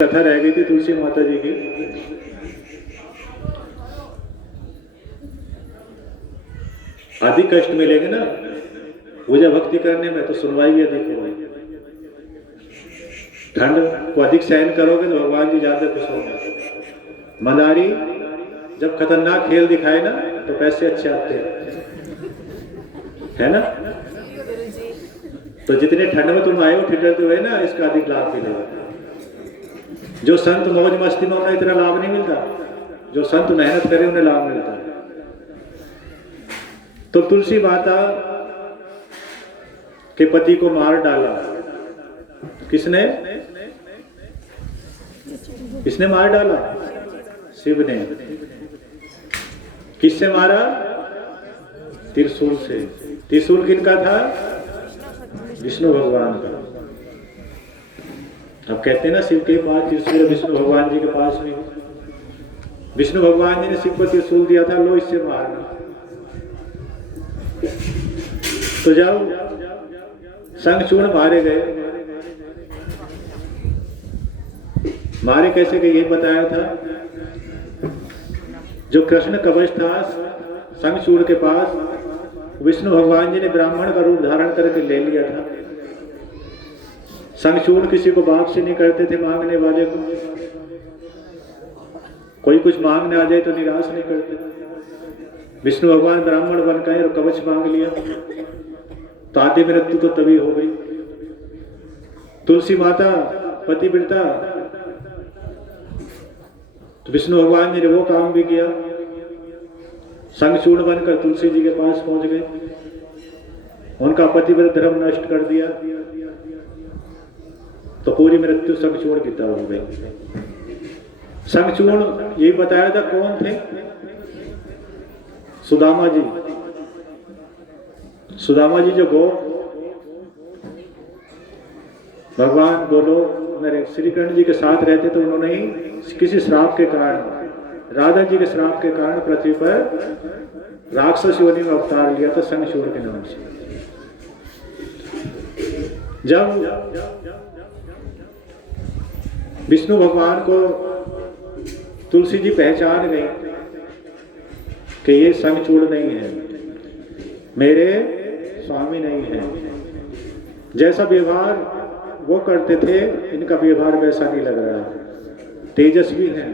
कथा रह गई थी तुलसी माता जी की। अधिक कष्ट मिलेंगे ना पूजा भक्ति करने में, तो सुनवाई भी अधिक होगी। ठंड को अधिक सहन करोगे तो भगवान जी ज्यादा खुश होंगे। मदारी जब खतरनाक खेल दिखाए ना तो पैसे अच्छे आते हैं, है ना। तो जितने ठंड में तुम आए हो ठिठरते हुए ना, इसका अधिक लाभ मिलेगा। जो संत मौज मस्ती में उन्हें इतना लाभ नहीं मिलता, जो संत मेहनत करे उन्हें लाभ मिलता है। तो तुलसी माता के पति को मार डाला। किसने किसने मार डाला? शिव ने। किससे मारा? त्रिशूल से। त्रिशूल किनका था? विष्णु भगवान का। अब कहते हैं ना शिव के पास त्रिशूल, विष्णु भगवान जी के पास भी। विष्णु भगवान जी ने शिव को त्रिशूल दिया था, लो इससे मारना। तो जब शंखचूर्ण मारे गए, मारे कैसे गए ये बताया था। जो कृष्ण कवच था शंखचूर्ण के पास, विष्णु भगवान जी ने ब्राह्मण का रूप धारण करके ले लिया था। शंखचूर्ण किसी को बाप से नहीं करते थे, मांगने वाले को। कोई कुछ मांगने आ जाए तो निराश नहीं करते। विष्णु भगवान ब्राह्मण बन गए और कवच मांग लिया, तो आदि मृत्यु तो तभी हो गई। तुलसी माता पतिव्रता, तो विष्णु भगवान जी ने वो काम भी किया। शंखचूर्ण बनकर तुलसी जी के पास पहुंच गए, उनका पतिव्रत धर्म नष्ट कर दिया, तो पूरी मृत्यु शंखचूर्ण की तरह हो गई। शंखचूर्ण ये बताया था कौन थे? सुदामा जी। सुदामा जी जो भगवान गोलोक में श्री कृष्ण जी के साथ रहते, तो उन्होंने ही किसी श्राप के कारण, राधा जी के श्राप के कारण पृथ्वी पर राक्षस योनि में अवतार लिया था शंखचूर्ण के नाम से। जब विष्णु भगवान को तुलसी जी पहचान गई कि ये शंखचूर्ण नहीं है, मेरे स्वामी नहीं है, जैसा व्यवहार वो करते थे इनका व्यवहार वैसा नहीं लग रहा है, तेजस्वी है,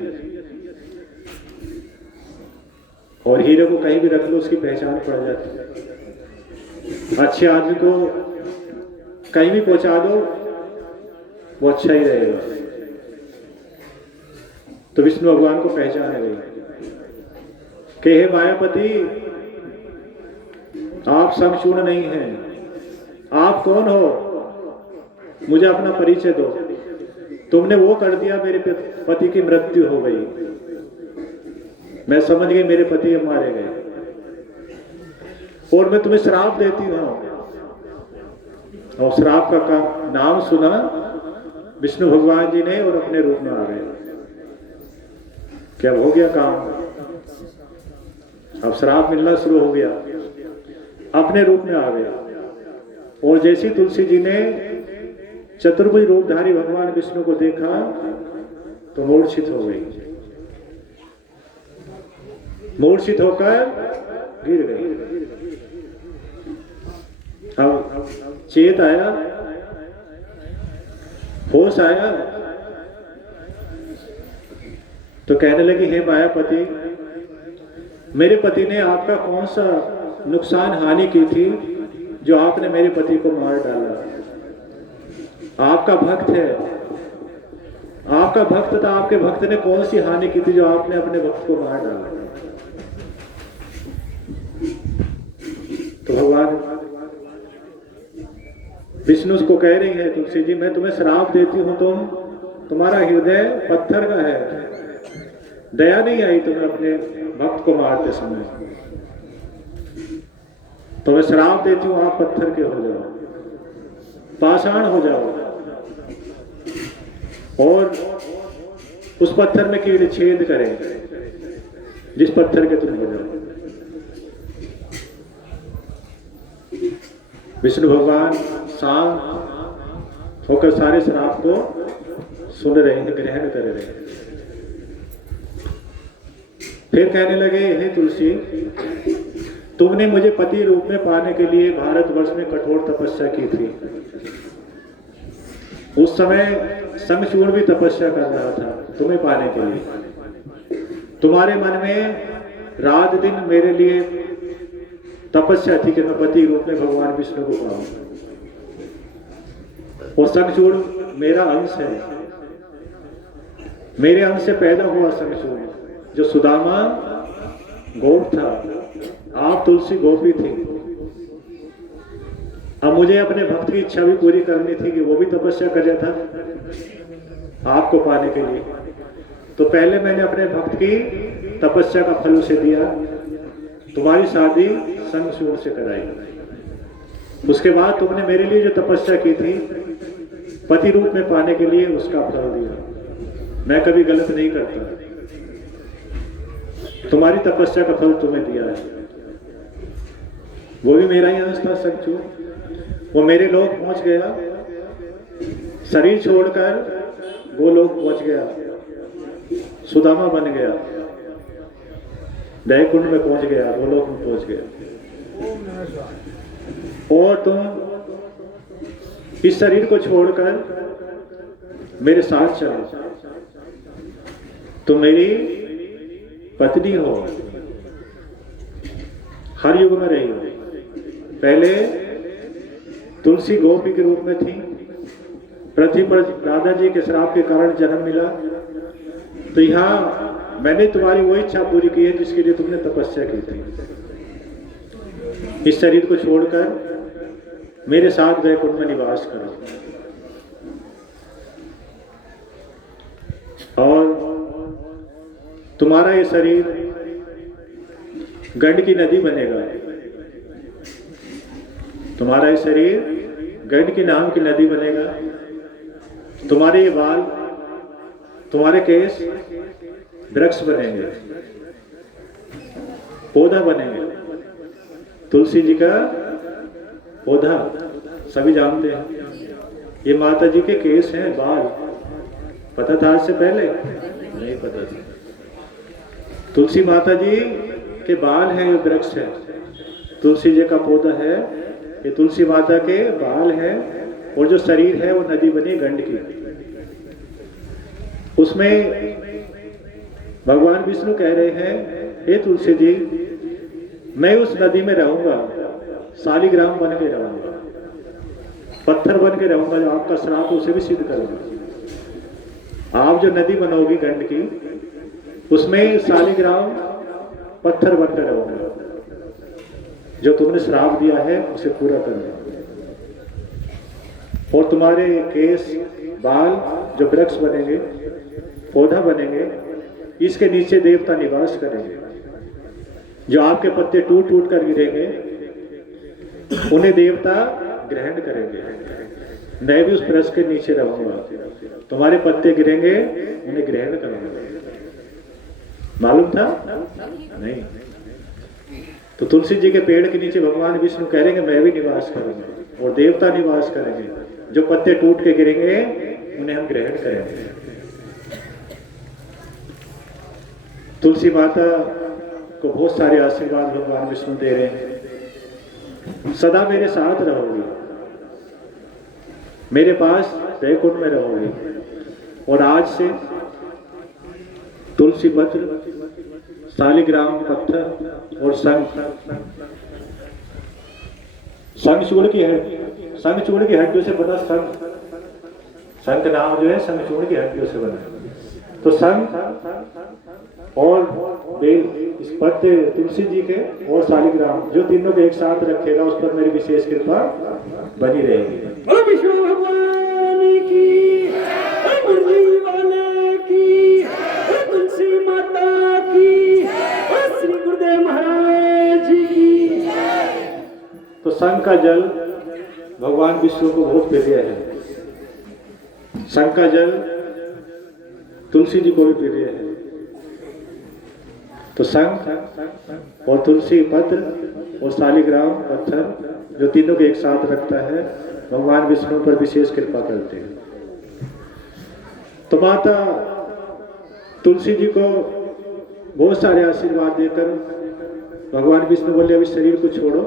और हीरे को कहीं भी रख लो उसकी पहचान पड़ जाती है। अच्छे आदमी को कहीं भी पहुंचा दो वो अच्छा ही रहेगा। तो विष्णु भगवान को पहचान गई कि हे मायापति, आप शंखचूर्ण नहीं हैं, आप कौन हो? मुझे अपना परिचय दो। तुमने वो कर दिया, मेरे पति की मृत्यु हो गई, मैं समझ गई मेरे पति मारे गए, और मैं तुम्हें श्राप देती हूं। और श्राप का नाम सुना विष्णु भगवान जी ने और अपने रूप में आ गए। क्या हो गया काम? अब श्राप मिलना शुरू हो गया, अपने रूप में आ गया। और जैसी तुलसी जी ने चतुर्भुज रूपधारी भगवान विष्णु को देखा तो मूर्छित हो गई, मूर्छित होकर गिर गई। अब चेत आया, होश आया, तो कहने लगी हे मायापति, मेरे पति ने आपका कौन सा नुकसान हानि की थी जो आपने मेरे पति को मार डाला? आपका भक्त है, आपका भक्त था, आपके भक्त ने कौन सी हानि की थी जो आपने अपने भक्त को मार डाला? तो भगवान विष्णु को कह रही है तुलसी जी, मैं तुम्हें श्राप देती हूं, तुम्हारा हृदय पत्थर का है, दया नहीं आई तुम्हें अपने भक्त को मारते समय, तो मैं श्राप देती हूं आप पत्थर के हो जाओ, पाषाण हो जाओ, और उस पत्थर में कीड़े छेद करें जिस पत्थर के तुम हो जाओ। विष्णु भगवान शांत होकर सारे श्राप को सुन रहे हैं, ग्रहण कर रहे हैं। फिर कहने लगे, हे तुलसी, तुमने मुझे पति रूप में पाने के लिए भारतवर्ष में कठोर तपस्या की थी। उस समय शंखचूड़ भी तपस्या कर रहा था तुम्हें पाने के लिए। तुम्हारे मन में रात दिन मेरे लिए तपस्या थी कि मैं पति रूप में भगवान विष्णु को पाऊं। और शंखचूड़ मेरा अंश है, मेरे अंश से पैदा हुआ शंखचूड़, जो सुदामा गोप था, आप तुलसी गोपी थी। अब मुझे अपने भक्त की इच्छा भी पूरी करनी थी कि वो भी तपस्या कर रहा था आपको पाने के लिए। तो पहले मैंने अपने भक्त की तपस्या का फल उसे दिया, तुम्हारी शादी शंखचूड़ से कराई। उसके बाद तुमने मेरे लिए जो तपस्या की थी पति रूप में पाने के लिए, उसका फल दिया। मैं कभी गलत नहीं करता, तुम्हारी तपस्या का फल तुम्हें दिया है। वो भी मेरा ही अंश था शंखचूड़। वो मेरे लोग पहुंच गया, शरीर छोड़कर वो लोग पहुंच गया, सुदामा बन गया, दैकुंड में पहुंच गया, वो लोग में पहुंच गया। और तुम इस शरीर को छोड़कर मेरे साथ चलो, तुम मेरी पत्नी हो, हर युग में रही हो। पहले तुलसी गोपी के रूप में थी, पृथ्वी पर राधा जी के श्राप के कारण जन्म मिला। तो यहाँ मैंने तुम्हारी वो इच्छा पूरी की है जिसके लिए तुमने तपस्या की थी। इस शरीर को छोड़कर मेरे साथ वैकुंठ में निवास करो। और तुम्हारा ये शरीर गंड की नदी बनेगा। तुम्हारा ये शरीर गंड की नाम की नदी बनेगा। तुम्हारे ये बाल, तुम्हारे केस वृक्ष बनेंगे, पौधा बनेंगे। तुलसी जी का पौधा सभी जानते हैं। ये माता जी के केस हैं, बाल। पता था आज से पहले? नहीं पता था। तुलसी माता जी के बाल हैं, ये वृक्ष है। तुलसी जी का पौधा है, ये तुलसी माता के बाल है। और जो शरीर है वो नदी बनी गंड की। उसमें भगवान विष्णु कह रहे हैं, हे तुलसी जी, मैं उस नदी में रहूंगा, शालिग्राम बन के रहूंगा, पत्थर बन के रहूंगा, जो आपका श्राप उसे भी सिद्ध करूंगा। आप जो नदी बनोगी गंड की, उसमें शालिग्राम पत्थर बनकर रहूंगा, जो तुमने श्राप दिया है उसे पूरा करना। और तुम्हारे केस, बाल जो वृक्ष बनेंगे, पौधा बनेंगे, इसके नीचे देवता निवास करेंगे। जो आपके पत्ते टूट टूट कर गिरेंगे उन्हें देवता ग्रहण करेंगे। मैं भी उस वृक्ष के नीचे रहूंगा, तुम्हारे पत्ते गिरेंगे, उन्हें ग्रहण करूंगा। मालूम था? नहीं। तो तुलसी जी के पेड़ के नीचे भगवान विष्णु कह रहे हैं मैं भी निवास करूंगा, और देवता निवास करेंगे। जो पत्ते टूट के गिरेंगे उन्हें हम ग्रहण करेंगे। तुलसी माता को बहुत सारे आशीर्वाद भगवान विष्णु दे रहे हैं। सदा मेरे साथ रहोगी, मेरे पास वैकुंठ में रहोगी। और आज से तुलसी पत्र, शालिग्राम पत्थर और शंखचूड़ की हड्डियों से बना शंख नाम जो है शंखचूड़ की हड्डियों से बना। तो शंख और बेल, इस पत्ते तुलसी जी के और शालिग्राम, जो तीनों को एक साथ रखेगा उस पर मेरी विशेष कृपा बनी रहेगी। विष्णु भगवान की, मुरली वाले की, तुलसी माता की, श्री गुरुदेव महाराज जी की। तो शंख का जल भगवान विष्णु को बहुत प्रिय है। शंख का जल तुलसी जी को भी प्रिय है। तो शंख और तुलसी पत्र और शालिग्राम पत्थर, जो तीनों को एक साथ रखता है, भगवान विष्णु पर विशेष कृपा करते हैं। तो माता तुलसी जी को बहुत सारे आशीर्वाद देकर भगवान विष्णु बोले अभी शरीर को छोड़ो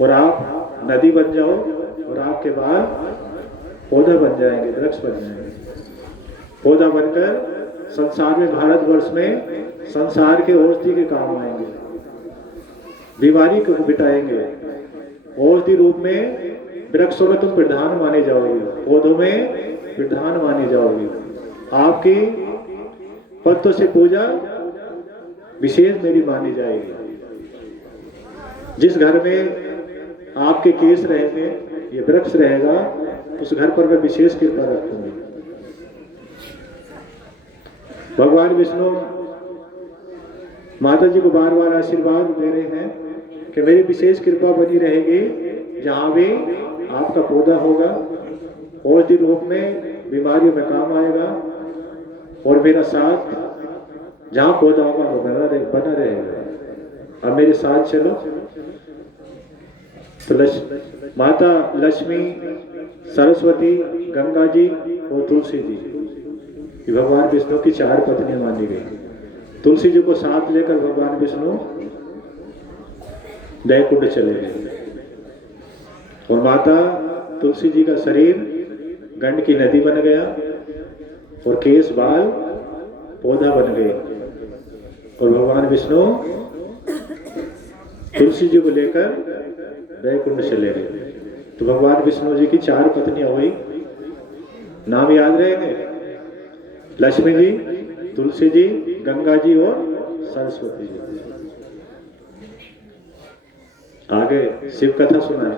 और आप नदी बन जाओ और आपके बाद पौधा बन जाएंगे, वृक्ष बन जाएंगे। पौधा बनकर संसार में, भारतवर्ष में संसार के औषधि के काम आएंगे, बीमारी को मिटाएंगे। औषधि रूप में वृक्षों में तुम प्रधान माने जाओगे, पौधों में प्रधान माने जाओगे। आपकी पत्तों से पूजा विशेष मेरी मानी जाएगी। जिस घर में आपके केस रहेंगे, ये वृक्ष रहेगा, उस घर पर मैं विशेष कृपा रखूंगी। भगवान विष्णु माता जी को बार बार आशीर्वाद दे रहे हैं कि मेरी विशेष कृपा बनी रहेगी। जहां भी आपका पौधा होगा, औषधि रूप में बीमारियों में काम आएगा, और मेरा साथ जहां पौधा होगा वो बना रहेगा। अब मेरे साथ चलो। तो माता लक्ष्मी, सरस्वती, गंगा जी और तुलसी जी, ये भगवान विष्णु की 4 पत्नियां मानी गई। तुलसी जी को साथ लेकर भगवान विष्णु दैकुंड चले गए, और माता तुलसी जी का शरीर गंड की नदी बन गया, और केस बाल पौधा बन गए, और भगवान विष्णु तुलसी जी को लेकर वैकुंठ चले गए। तो भगवान विष्णु जी की 4 पत्नियां हुई। नाम याद रहेंगे? लक्ष्मी जी, तुलसी जी, गंगा जी और सरस्वती जी। आगे शिव कथा सुनाए।